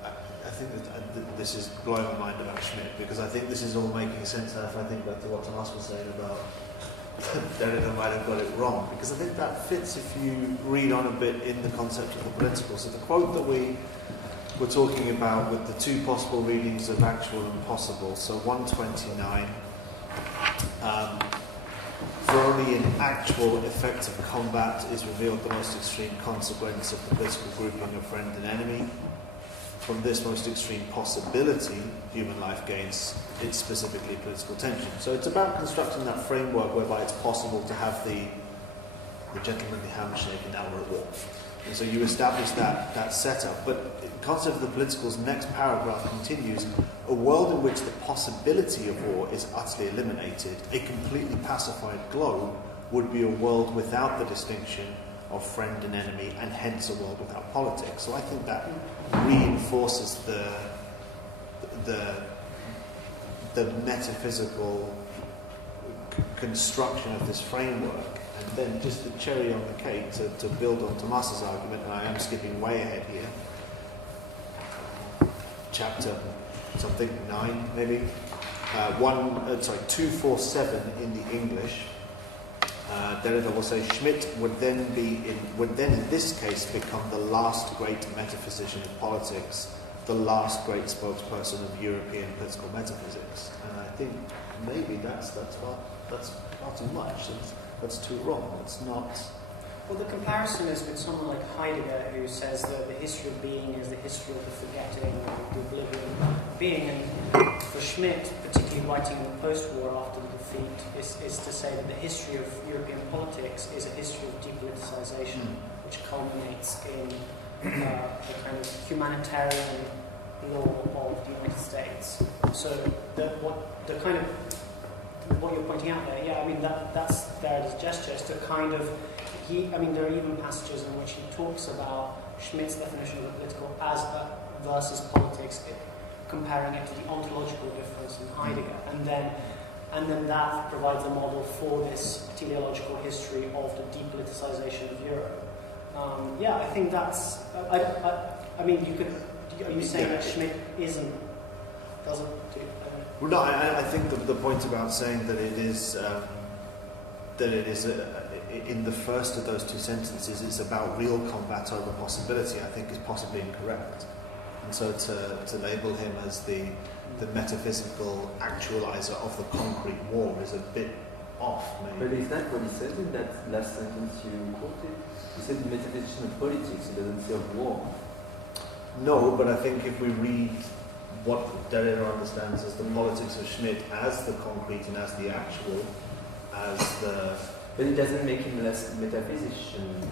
I think that this is blowing my mind about Schmidt, because I think this is all making sense now if I think back to what Tomas was saying about Derrida might have got it wrong, because I think that fits if you read on a bit in the concept of the political. So the quote that we were talking about with the two possible readings of actual and possible, so 129, for only in actual effective combat is revealed the most extreme consequence of the political grouping of friend and enemy. From this most extreme possibility, human life gains its specifically political tension. So it's about constructing that framework whereby it's possible to have the gentlemanly handshake in outright war. And so you establish that setup. But the concept of the political's next paragraph continues: a world in which the possibility of war is utterly eliminated, a completely pacified globe, would be a world without the distinction of friend and enemy, and hence a world without politics. So I think that reinforces the metaphysical construction of this framework. And then just the cherry on the cake to build on Tomas's argument, and I am skipping way ahead here, chapter something 9 maybe, 247 in the English. Derrida will say Schmidt would then in this case become the last great metaphysician of politics, the last great spokesperson of European political metaphysics. And I think maybe that's not too much. That's too wrong. It's not. Well, the comparison is with someone like Heidegger, who says that the history of being is the history of the forgetting, the oblivion of being. And for Schmidt, particularly writing in the post-war after the defeat, is to say that the history of European politics is a history of depoliticization, which culminates in the kind of humanitarian law of the United States. So what you're pointing out there, yeah, I mean that's Derrida's gesture, is to kind of there are even passages in which he talks about Schmidt's definition of the political as versus politics, comparing it to the ontological difference in Heidegger, and then that provides a model for this teleological history of the depoliticization of Europe. I think that's. Are you saying that Schmidt doesn't do? Well, no, I think the point about saying that it is in the first of those two sentences, it's about real combat over possibility, I think is possibly incorrect. And so to label him as the metaphysical actualizer of the concrete war is a bit off, maybe. But is that what he said in that last sentence you quoted? He said metaphysician of politics, he doesn't say of war. No, but I think if we read what Derrida understands as the politics of Schmidt as the concrete and as the actual, as the... But it doesn't make him less metaphysician.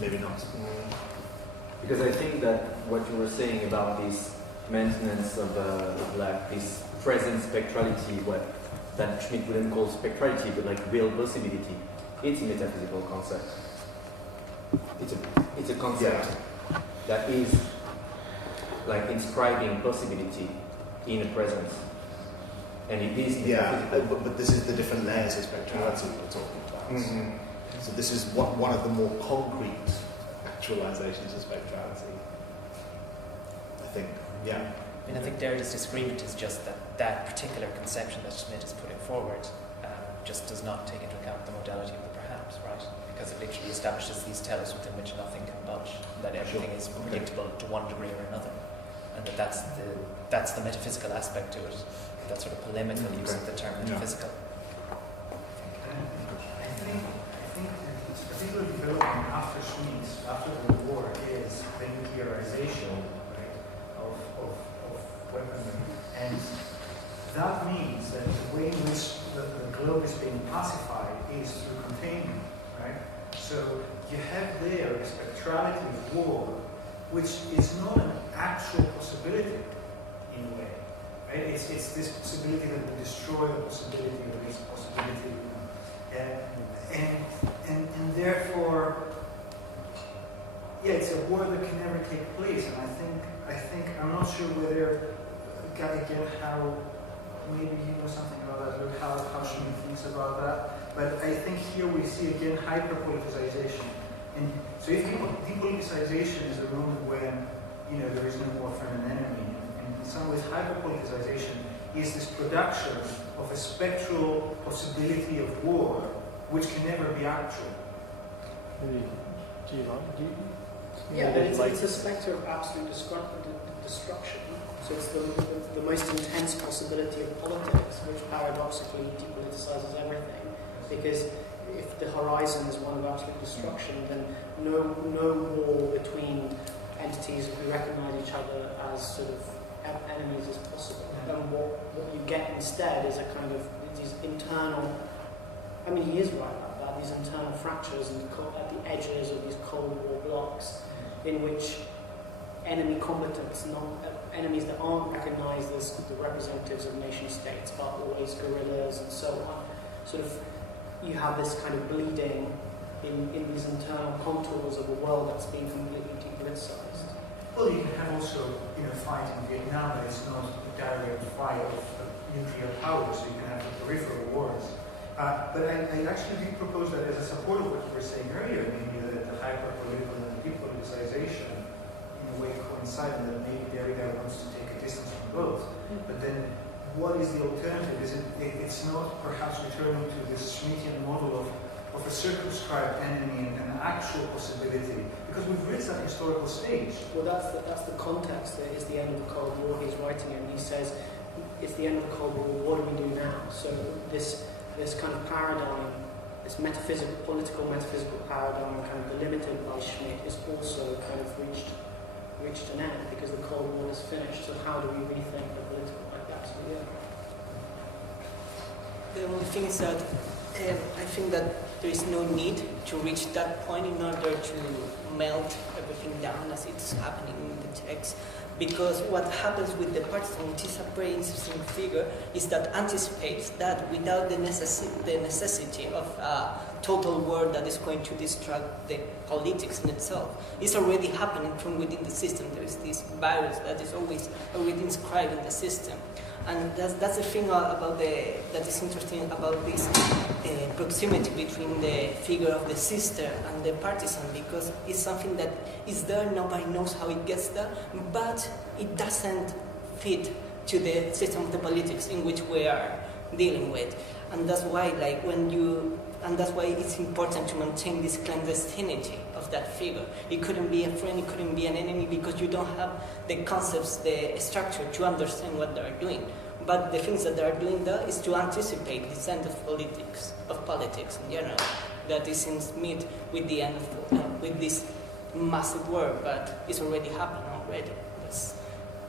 Maybe not. Because I think that what you were saying about this maintenance of this present spectrality, that Schmidt wouldn't call spectrality, but like real possibility, it's a metaphysical concept. It's a concept that is like inscribing possibility in a presence. And it is but this is the different layers of spectrality we're talking about. Mm-hmm. So this is one of the more concrete actualizations of spectrality, I think. Yeah. I think Derrida's disagreement is just that particular conception that Schmidt is putting forward just does not take into account the modality of the perhaps, right? Because it literally establishes these tellers within which nothing can budge, that everything is predictable to one degree or another, and that's the metaphysical aspect to it, that sort of polemical use of the term metaphysical. I think it's particularly developing after Schmidt, after the war, is the nuclearization, right, of can pacify is through containment, right? So you have there a spectrality of war, which is not an actual possibility in a way, right? It's this possibility that will destroy the possibility of this possibility, and therefore, yeah, it's a war that can never take place. And I think I'm not sure whether again how maybe you know something about that, or how Schmidt thinks about that. But I think here we see again hyperpoliticization. And so if depoliticization is a moment when there is no more friend and enemy, and in some ways hyperpoliticization is this production of a spectral possibility of war which can never be actual. Giovanni, yeah, but it's a spectre of absolute destruction. So it's the most intense possibility of politics, which paradoxically depoliticizes everything. Because if the horizon is one of absolute destruction, then no war between entities who recognize each other as sort of enemies is possible. And what you get instead is a kind of these internal, I mean, he is right about that, these internal fractures at the edges of these Cold War blocks, in which enemy combatants, enemies that aren't recognized as the representatives of nation states, but always guerrillas and so on, sort of, you have this kind of bleeding in these internal contours of a world that's being completely depoliticized. Well, you can have also, fight in Vietnam, but it's not a direct fight of nuclear power, so you can have the peripheral wars. But I actually did propose that as a support of what you were saying earlier, maybe that the hyper-political and depoliticization in a way coincide, and that maybe Derrida wants to take a distance from both. But then what is the alternative? It's not perhaps returning to this Schmittian model of a circumscribed enemy and an actual possibility, because we've reached that historical stage. Well, that's the context. That is the end of the Cold War. He's writing it, and he says, it's the end of the Cold War. What do we do now? So this kind of paradigm, this political metaphysical paradigm, kind of delimited by Schmitt, is also kind of reached an end because the Cold War is finished. So how do we rethink the political like that? So yeah. The only thing is that I think that there is no need to reach that point in order to melt everything down as it's happening in the text. Because what happens with the partisan, which is a very interesting figure, is that anticipates that without the necessity of a total war that is going to destruct the politics in itself, it's already happening from within the system. There is this virus that is always already inscribed in the system. And that's the thing that is interesting about this proximity between the figure of the sister and the partisan, because it's something that is there, nobody knows how it gets there, but it doesn't fit to the system of the politics in which we are dealing with. And that's why, that's why it's important to maintain this clandestinity of that figure. It couldn't be a friend, it couldn't be an enemy, because you don't have the concepts, the structure to understand what they're doing. But the things that they're doing there is to anticipate this end of politics in general, that is in Smith with the end of with this massive war, but it's already happened already. That's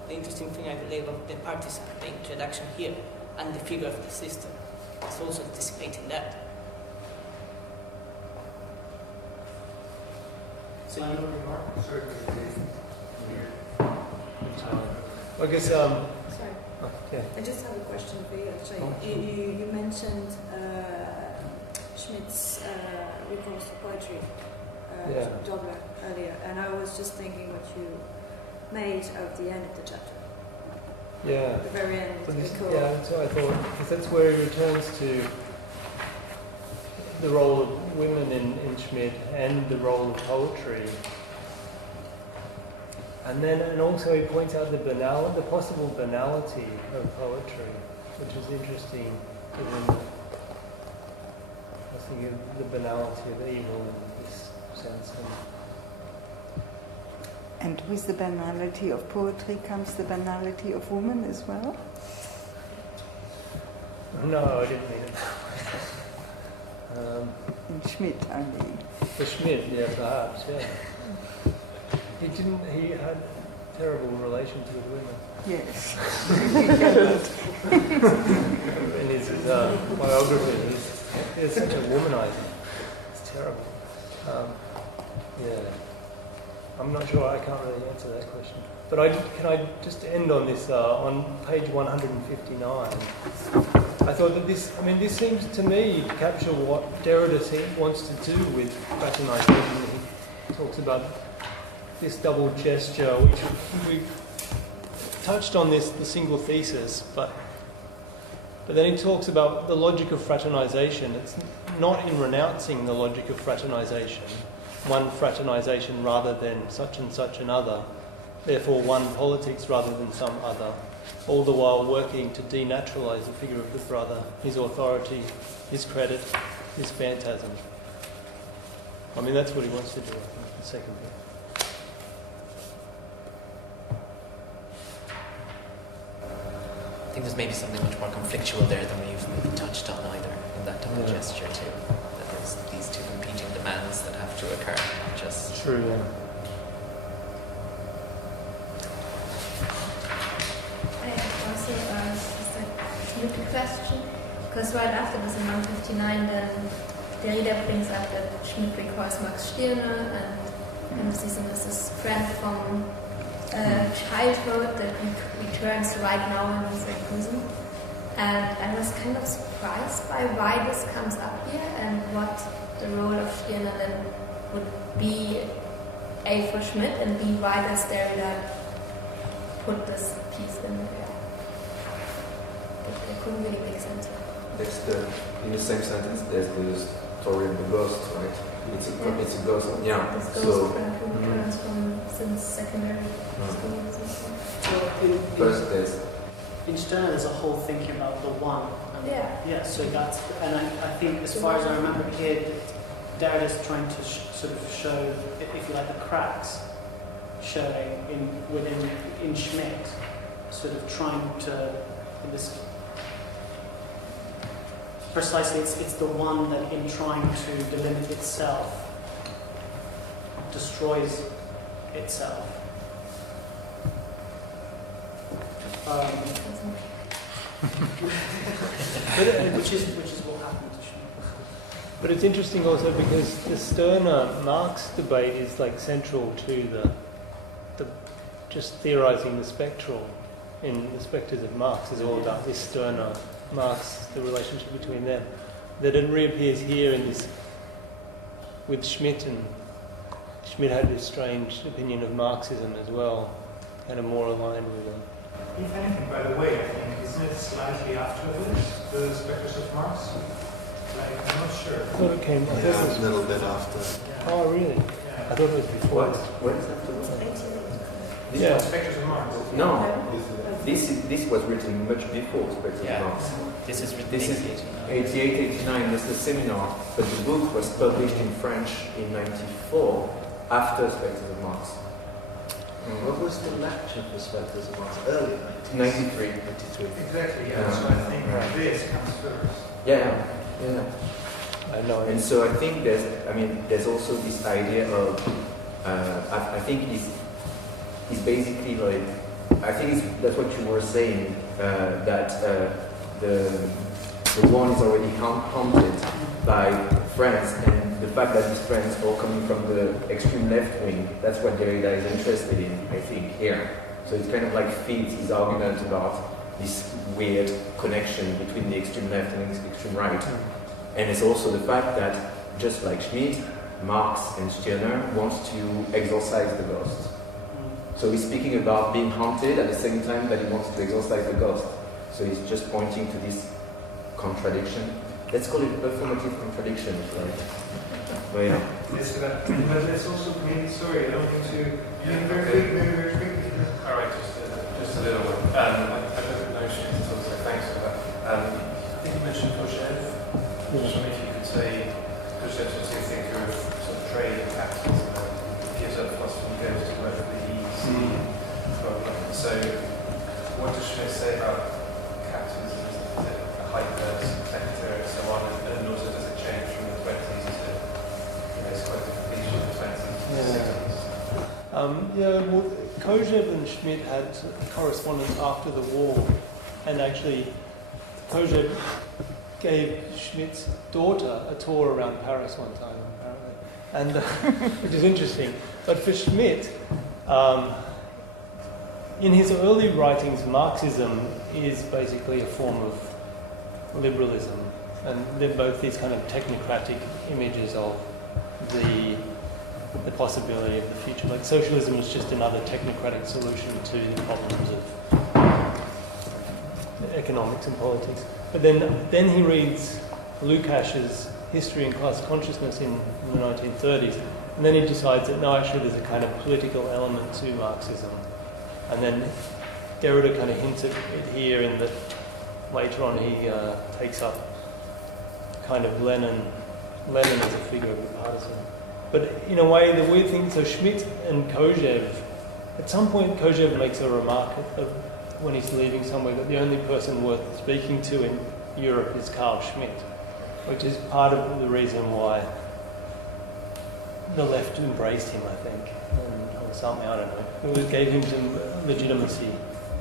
the interesting thing, I believe, of the partisan, the introduction here, and the figure of the system. It's also anticipating that. So you remark? Sorry. I guess. Sorry. Yeah. I just have a question for you. Actually, you mentioned Schmidt's recourse to poetry, Dobler, earlier, and I was just thinking what you made of the end of the chapter. Yeah. The very end. So that's what I thought, because that's where he returns to the role of women in Schmidt and the role of poetry. And also he points out the possible banality of poetry, which is interesting, given I think of the banality of evil in this sense. And with the banality of poetry comes the banality of woman as well? No, I didn't mean it that way. In Schmidt, I mean. For Schmidt, yeah, perhaps, yeah. He had terrible relations with women. Yes. In his biography, It's such a womanizing. It's terrible. Yeah. I'm not sure. I can't really answer that question. But can I just end on this on page 159? I thought that this seems to me to capture what Derrida wants to do with fraternization. He talks about this double gesture, which we've touched on the single thesis, but then he talks about the logic of fraternization. It's not in renouncing the logic of fraternization, one fraternization rather than such and such another, therefore one politics rather than some other, all the while working to denaturalize the figure of the brother, his authority, his credit, his phantasm. I mean, that's what he wants to do, I think, the second bit. I think there's maybe something much more conflictual there than we've maybe touched on either in that double gesture too. That there's these two competing demands that have to occur, not just... True, yeah. I also just a little question, because right after this in 159 then Derrida brings up that Schmidt recalls Max Stirner and sees him as his friend from childhood that returns right now and he's in prison. And I was kind of surprised by why this comes up here and what the role of Stirner then would be, A, for Schmidt, and B, why does Derrida put this piece in there? It couldn't really make sense. In the same sentence, there's the story of the ghost, right? It's a ghost. Yeah. This ghost returns from since secondary school. In Stirner, there's a whole thinking about the one. Yeah. So that's, and I think, as far as I remember here, Derrida's trying to sort of show, if you like, the cracks showing in Schmidt, sort of trying to, in this. Precisely, it's the one that, in trying to delimit itself, destroys itself. Which is what happened to Schmidt. But it's interesting also because the Stirner-Marx debate is like central to the just theorizing the spectral in the Spectres of Marx is all about this Stirner-Marx, the relationship between them. That it reappears here in this with Schmidt, and Schmidt had this strange opinion of Marxism as well, kind of more aligned with it. If anything, by the way, I think, isn't it slightly after this, the Spectres of Marx? Like, I'm not sure. I thought it came... a little bit after. Oh, really? Yeah. I thought it was before. What is after? Yeah. Spectres of Marx. No. This was written much before Spectres of Marx. This is written 88, 89. That's the seminar. But the book was published in French in 94 after Spectres of Marx. What was the lecture for Spectres of Marx? Earlier, 93. Exactly, yeah. So I think this comes first. Yeah. I know. And so I think there's also this idea of I think is basically like, I think that's what you were saying, that the one is already haunted by friends, and the fact that these friends are coming from the extreme left wing, that's what Derrida is interested in, I think, here. So it kind of like feeds his argument about this weird connection between the extreme left and the extreme right. And it's also the fact that, just like Schmidt, Marx and Stirner wants to exorcise the ghost. So he's speaking about being haunted at the same time that he wants to exorcise the ghost. So he's just pointing to this contradiction. Let's call it performative contradiction, if you like. But yeah. Yes, but let's also maybe, sorry, I don't mean to... Very quickly. All right, just a little one. I don't know Schmidt at all, so thanks for that. I think you mentioned Kochev. I was just wondering if you could say, Kochev's a thinker of sort of trade and capitalism, and gives up philosophy and goes to work with the EEC problem. So what does Schmidt say about capitalism? Is it a hyper sector and so on, and also does it change from the 20s to, it's quite the completion of the 20s? Well, Kochev and Schmidt had correspondence after the war, and actually Kochev gave Schmidt's daughter a tour around Paris one time, apparently, and which is interesting. But for Schmidt, in his early writings, Marxism is basically a form of liberalism, and they're both these kind of technocratic images of the possibility of the future. Like socialism is just another technocratic solution to the problems of economics and politics. But then he reads Lukash's History and Class Consciousness in the 1930s, and then he decides that no, actually there's a kind of political element to Marxism. And then Derrida kind of hints at it here in that later on he takes up kind of Lenin as a figure of the partisan. But in a way, the weird thing, so Schmidt and Kojève, at some point Kojève makes a remark when he's leaving somewhere that the only person worth speaking to in Europe is Carl Schmitt, which is part of the reason why the left embraced him, I think, or something, I don't know. It gave him some legitimacy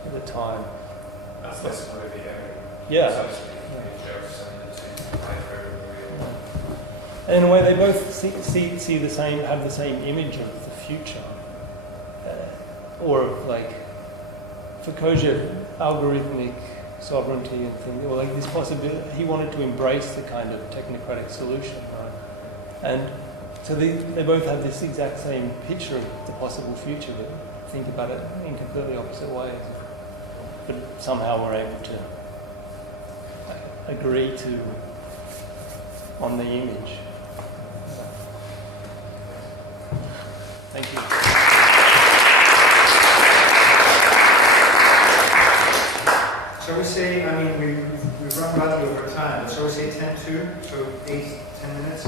at the time. That's one of the yeah. And in a way, they both see the same, have the same image of the future, or like for Kojève, algorithmic sovereignty and things, or like this possibility. He wanted to embrace the kind of technocratic solution, right? And so they both have this exact same picture of the possible future, but think about it in completely opposite ways. But somehow we're able to agree on the image. Thank you. Shall we say, I mean, we've run badly over time, but shall we say 10-2, so 8-10 minutes?